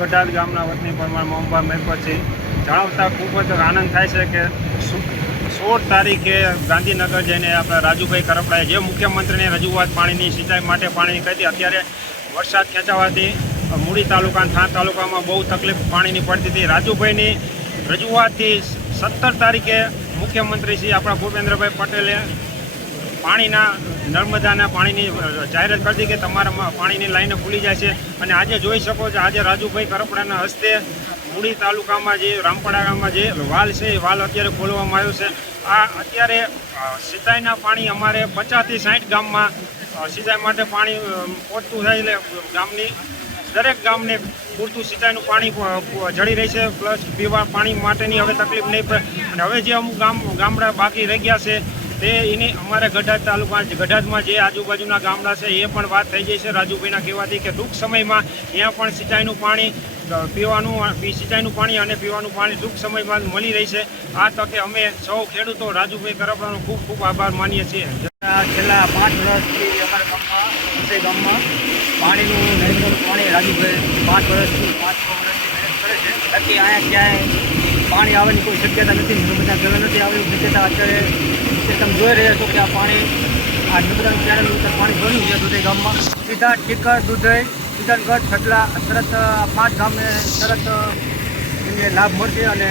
ગઢાદ ગામના વતની પરમાર મોહમ્મદ મેરપતસિંહ જણાવતા ખૂબ જ આનંદ થાય છે કે 16 તારીખે ગાંધીનગર જઈને આપણે રાજુભાઈ કરપડાએ જે મુખ્યમંત્રીને રજૂઆત પાણીની સિંચાઈ માટે પાણીની કરી અત્યારે વરસાદ ખેંચાવાથી મૂળી તાલુકા અને થાન તાલુકામાં બહુ તકલીફ પાણીની પડતી હતી. રાજુભાઈની રજૂઆતથી 17 તારીખે મુખ્યમંત્રી શ્રી આપણા ભૂપેન્દ્રભાઈ પટેલે પાણીના નર્મદાના પાણીની જાહેરાત કરી કે તમારા પાણીની લાઈનો ખુલી જાય છે. અને આજે જોઈ શકો છો, આજે રાજુભાઈ કરપડાના હસ્તે મૂળી તાલુકામાં જે રામપડા ગામમાં જે વાલ છે એ વાલ અત્યારે ખોલવામાં આવ્યો છે. આ અત્યારે સિંચાઈના પાણી અમારે 50 થી 60 ગામમાં સિંચાઈ માટે પાણી પહોંચતું થાય એટલે ગામની દરેક ગામને પૂરતું સિંચાઈનું પાણી જળી રહી છે. પ્લસ પીવા પાણી માટેની હવે તકલીફ નહીં પડે. અને હવે જે અમુક ગામડા બાકી રહી ગયા છે તે એની અમારે ગઢાદ તાલુકા ગઢાદમાં જે આજુબાજુના ગામડા છે એ પણ વાત થઈ જાય છે રાજુભાઈના કહેવાથી કે ટૂંક સમયમાં ત્યાં પણ સિંચાઈનું પાણી સિંચાઈનું પાણી અને પીવાનું પાણી ટૂંક સમયમાં મળી રહી છે. આ તકે અમે સૌ ખેડૂતો રાજુભાઈ કરપડાનો ખૂબ ખૂબ આભાર માનીએ છીએ. છેલ્લા 5 વર્ષથી અમારા ગામમાં પાણીનું નરેન્દ્રનું પાણી રાજુભાઈ 5 વર્ષથી મહેનત કરે છે. બાકી અહીંયા ક્યાંય પાણી આવવાની કોઈ શક્યતા નથી. નર્મદા જળ નથી આવવાની શક્યતા. અત્યારે તમે જોઈ રહ્યા છો કે આ પાણી આ નર્મદાનું કેનાલનું ઉપર પાણી ભર્યું છે દુધઈ ગામમાં. સીધા ટીકર દુધઈ કિશનગઢ છટલા તરત 5 ગામને તરત એમને લાભ મળશે. અને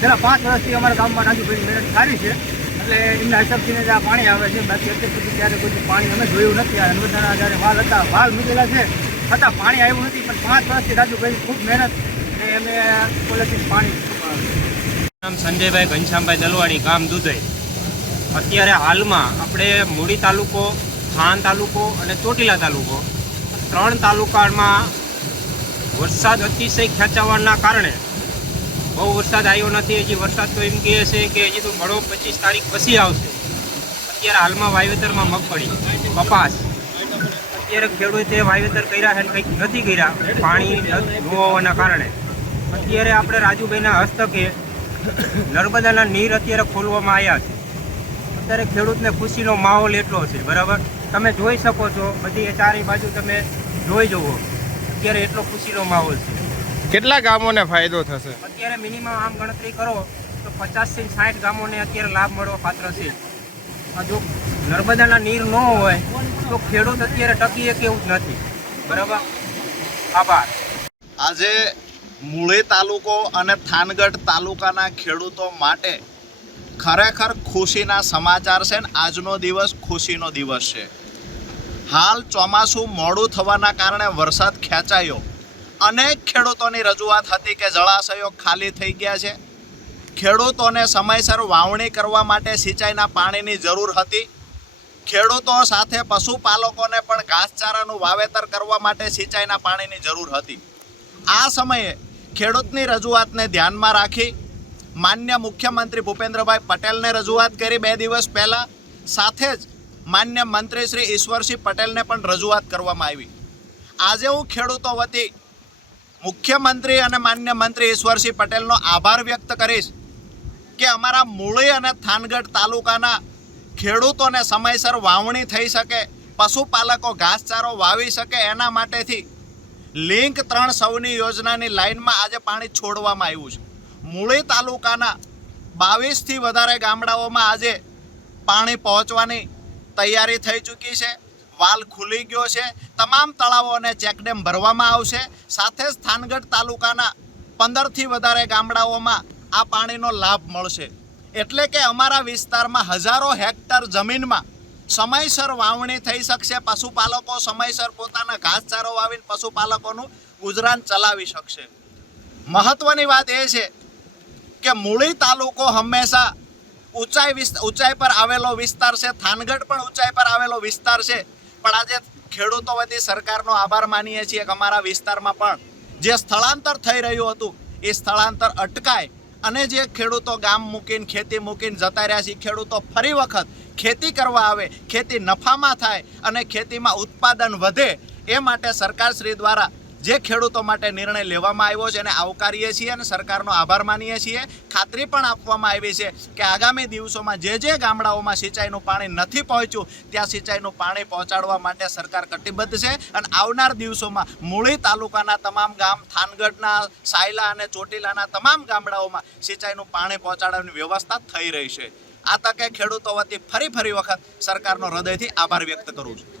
છેલ્લા 5 વર્ષથી અમારા ગામમાં રાજુભાઈની મહેનત સારી છે એટલે એમના હિસાબથી જ આ પાણી આવે છે. બાકી અત્યાર સુધી ત્યારે કોઈ પાણી અમે જોયું નથી. આ નર્મદાના જ્યારે વાલ હતા વાલ મૂકેલા છે છતાં પાણી આવ્યું નથી. પણ 5 વર્ષથી રાજુભાઈ ખૂબ મહેનત અને એમને કોલેજથી પાણી. નામ સંજયભાઈ ઘનશ્યામભાઈ દલવાડી, ગામ દુધઈ. અત્યારે હાલમાં આપણે મૂળી તાલુકો, થાન તાલુકો અને ચોટીલા તાલુકો 3 તાલુકામાં વરસાદ અતિશય ખેંચાવાના કારણે બહુ વરસાદ આવ્યો નથી. હજી વરસાદ તો એમ કહે છે કે હજી તો બળો 25 તારીખ પછી આવશે. અત્યારે હાલમાં વાવેતરમાં મગફળી, કપાસ અત્યારે ખેડૂતે વાવેતર કર્યા છે કંઈક નથી કર્યા પાણી ન હોવાના કારણે. અત્યારે આપણે રાજુભાઈના હસ્તકે નર્મદાના નીર અત્યારે ખોલવામાં આવ્યા છે. અત્યારે ખેડૂતને ખુશીનો માહોલ એટલો છે. બરાબર, તમે જોઈ શકો છો, બધી ચારે બાજુ તમે જોઈ જુઓ, અત્યારે એટલો ખુશીનો માહોલ છે. કેટલા ગામોને ફાયદો થશે? અત્યારે મિનિમમ આમ ગણતરી કરો તો 50 થી 60 ગામોને અત્યારે લાભ મળવા પાત્ર છે. જો નર્મદાના નીર ન હોય તો ખેડૂત અત્યારે ટકી શકે એવું જ નથી. બરાબર, આભાર. આજે મૂળી તાલુકો અને થાનગઢ તાલુકાના ખેડૂતો માટે ખરેખર ખુશીના સમાચાર છે. આજનો દિવસ ખુશીનો દિવસ છે. હાલ ચોમાસું મોડું થવાના કારણે વરસાદ ખેંચાયો. અનેક ખેડૂતોની રજૂઆત હતી કે જળાશયો ખાલી થઈ ગયા છે. ખેડૂતોને સમયસર વાવણી કરવા માટે સિંચાઈના પાણીની જરૂર હતી. ખેડૂતો સાથે પશુપાલકોને પણ ઘાસચારાનું વાવેતર કરવા માટે સિંચાઈના પાણીની જરૂર હતી. આ સમયે ખેડૂતની રજૂઆતને ધ્યાનમાં રાખી માન્ય મુખ્યમંત્રી ભૂપેન્દ્રભાઈ પટેલને રજૂઆત કરી 2 દિવસ પહેલાં. સાથે જ માન્ય મંત્રી શ્રી ઈશ્વરસિંહ પટેલને પણ રજૂઆત કરવામાં આવી. આજે હું ખેડૂતો વતી મુખ્યમંત્રી અને માન્ય મંત્રી ઈશ્વરસિંહ પટેલનો આભાર વ્યક્ત કરીશ કે અમારા મૂળી અને થાનગઢ તાલુકાના ખેડૂતોને સમયસર વાવણી થઈ શકે, પશુપાલકો ઘાસચારો વાવી શકે એના માટેથી લિંક 3 સૌની યોજનાની લાઇનમાં આજે પાણી છોડવામાં આવ્યું છે. મૂળી તાલુકાના 22 થી વધારે ગામડાઓમાં આજે પાણી પહોંચવાની તૈયારી થઈ ચૂકી છે. વાલ ખુલી ગયો છે. તમામ તળાવો અને ચેકડેમ ભરવામાં આવશે. સાથે જ થાનગઢ તાલુકાના 15 થી વધારે ગામડાઓમાં આ પાણીનો લાભ મળશે. એટલે કે અમારા વિસ્તારમાં હજારો હેક્ટર જમીનમાં સમયસર વાવણી થઈ શકશે. પશુપાલકો સમયસર પોતાના ઘાસચારો વાવીને પશુપાલકોનું ગુજરાન ચલાવી શકશે. મહત્વની વાત એ છે કે મૂળી તાલુકો હંમેશા ઊંચાઈ પર આવેલો વિસ્તાર છે. થાનગઢ પણ ઊંચાઈ પર આવેલો વિસ્તાર છે. પણ આજે ખેડૂતો વતી સરકારનો આભાર માનીએ છીએ કે અમારા વિસ્તારમાં પણ જે સ્થળાંતર થઈ રહ્યું હતું એ સ્થળાંતર અટકાય અને જે ખેડૂતો ગામ મૂકીને ખેતી મૂકીને જતા રહ્યા છે ખેડૂતો ફરી વખત ખેતી કરવા આવે, ખેતી નફામાં થાય અને ખેતીમાં ઉત્પાદન વધે એ માટે સરકારશ્રી દ્વારા જે ખેડૂતો માટે નિર્ણય લેવામાં આવ્યો છે એને આવકારીએ છીએ અને સરકારનો આભાર માનીએ છીએ. ખાતરી પણ આપવામાં આવી છે કે આગામી દિવસોમાં જે ગામડાઓમાં સિંચાઈનું પાણી નથી પહોંચ્યું ત્યાં સિંચાઈનું પાણી પહોંચાડવા માટે સરકાર કટિબદ્ધ છે અને આવનાર દિવસોમાં મૂળી તાલુકાના તમામ ગામ, થાનગઢના, સાયલા અને ચોટીલાના તમામ ગામડાઓમાં સિંચાઈનું પાણી પહોંચાડવાની વ્યવસ્થા થઈ રહી છે. આ તકે ખેડૂતો વતી ફરી વખત સરકારનો હૃદયથી આભાર વ્યક્ત કરું છું.